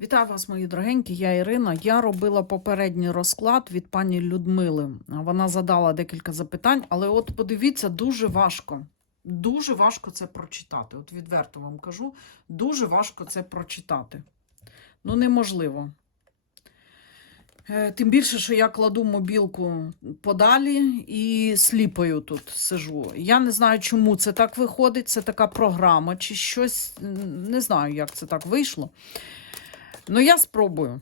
Вітаю вас, мої дорогенькі. Я Ірина. Я робила попередній розклад від пані Людмили. Вона задала декілька запитань, але от подивіться, дуже важко. Дуже важко це прочитати. От відверто вам кажу, дуже важко це прочитати. Ну, неможливо. Е, Тим більше, що я кладу мобілку подалі і сліпою тут сижу. Я не знаю, чому це так виходить. Це така програма чи щось. Не знаю, як це так вийшло. Ну, я спробую.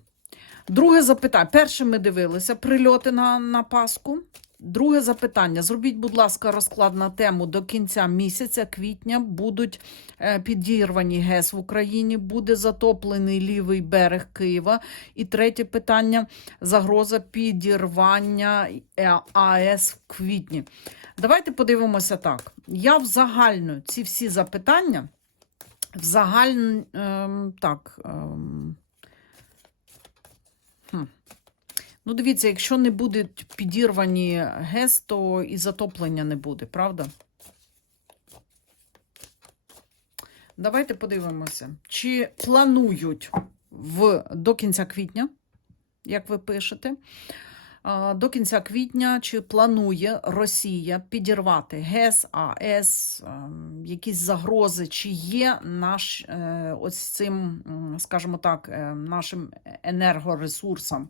Друге запитання. Перше ми дивилися прильоти на, на Пасху. Друге запитання. Зробіть, будь ласка, розклад на тему до кінця місяця, квітня, будуть е, підірвані ГЕС в Україні, буде затоплений лівий берег Києва. І третє питання: загроза підірвання е, АЕС в квітні. Давайте подивимося так. Я в загальну ці всі запитання, в загальну, ем, так. Ем, Ну, дивіться, якщо не будуть підірвані ГЕС, то і затоплення не буде, правда? Давайте подивимося, чи планують в, до кінця квітня, як ви пишете, до кінця квітня, чи планує Росія підірвати ГЕС, АЕС, якісь загрози, чи є наш е, ось цим, скажімо так, е, нашим енергоресурсам,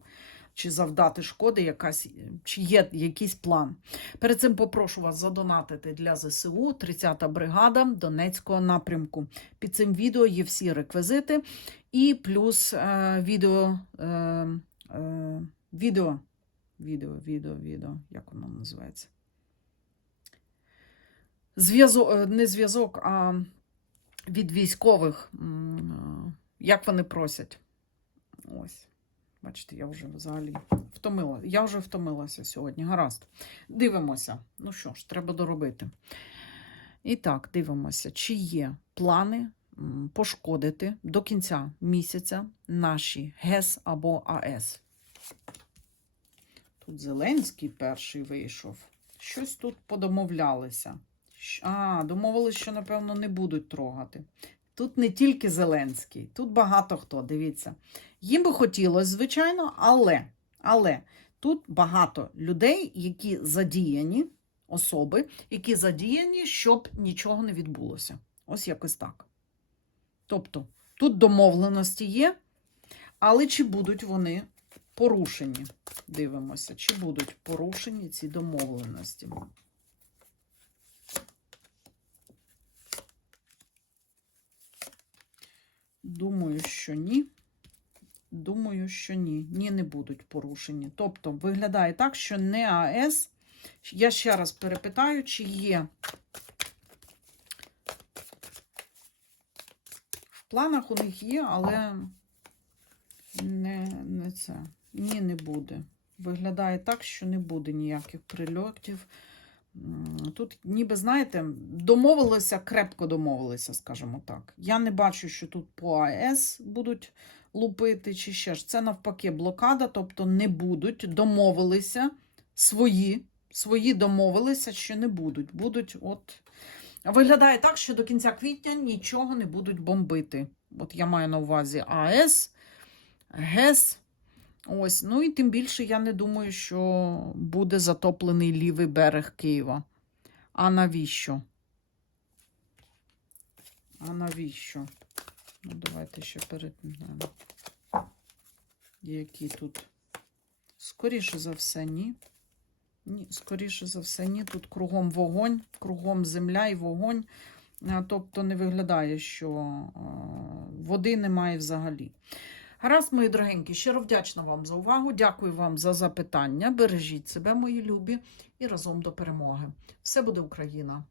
чи завдати шкоди, якась, чи є якийсь план. Перед цим попрошу вас задонатити для ЗСУ 30-та бригада Донецького напрямку. Під цим відео є всі реквізити і плюс е, відео, е, е, відео, відео, відео, відео, як воно називається? Зв'язок, е, не зв'язок, а від військових, е, як вони просять. Ось. Бачите, я вже взагалі втомила. Я вже втомилася сьогодні. Гаразд. Дивимося. Ну що ж, треба доробити. І так, дивимося, чи є плани пошкодити до кінця місяця наші ГЕС або АЕС. Тут Зеленський перший вийшов. Щось тут подомовлялися. А, домовилися, що, напевно, не будуть трогати. Тут не тільки Зеленський, тут багато хто, дивіться. Їм би хотілося, звичайно, але, але тут багато людей, які задіяні, особи, які задіяні, щоб нічого не відбулося. Ось якось так. Тобто, тут домовленості є, але чи будуть вони порушені? Дивимося, чи будуть порушені ці домовленості. Думаю, що ні. Думаю, що ні. Ні, не будуть порушені. Тобто, виглядає так, що не АЕС. Я ще раз перепитаю, чи є в планах у них є, але не, не це. Ні, не буде. Виглядає так, що не буде ніяких прильотів. Тут, ніби, знаєте, домовилися, крепко домовилися, скажімо так. Я не бачу, що тут по АЕС будуть лупити чи ще ж. Це навпаки блокада, тобто не будуть, домовилися свої, свої домовилися, що не будуть. Будуть, от. Виглядає так, що до кінця квітня нічого не будуть бомбити. От я маю на увазі АЕС, ГЕС. Ось, ну і тим більше я не думаю, що буде затоплений лівий берег Києва. А навіщо? А навіщо? Ну, давайте ще переглянемо. Які тут? Скоріше за все, ні. Ні, скоріше за все, ні. Тут кругом вогонь, кругом земля і вогонь. Тобто не виглядає, що води немає взагалі. Гаразд, мої дорогенькі, щиро вдячна вам за увагу. Дякую вам за запитання. Бережіть себе, мої любі, і разом до перемоги. Все буде Україна!